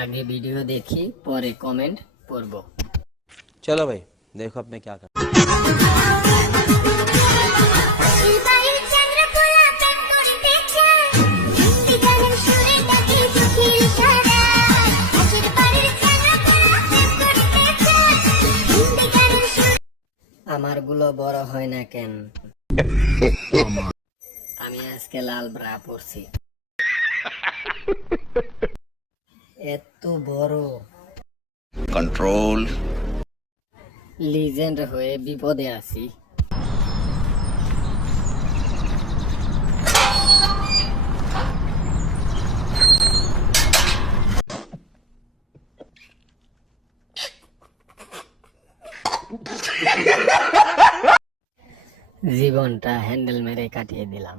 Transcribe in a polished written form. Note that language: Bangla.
आगे वीडियो देखी परे कमेंट पढ़बो। चलो भाई देखो अब मैं क्या कर। আমার গুলো বড় হয় না কেন? আমি আজকে লাল ব্রা পরছি। এত বড় कंट्रोल লিজেন্ড হয়ে বিপদে আছি। জীবনটা হ্যান্ডেল মেরে কাটিয়ে দিলাম।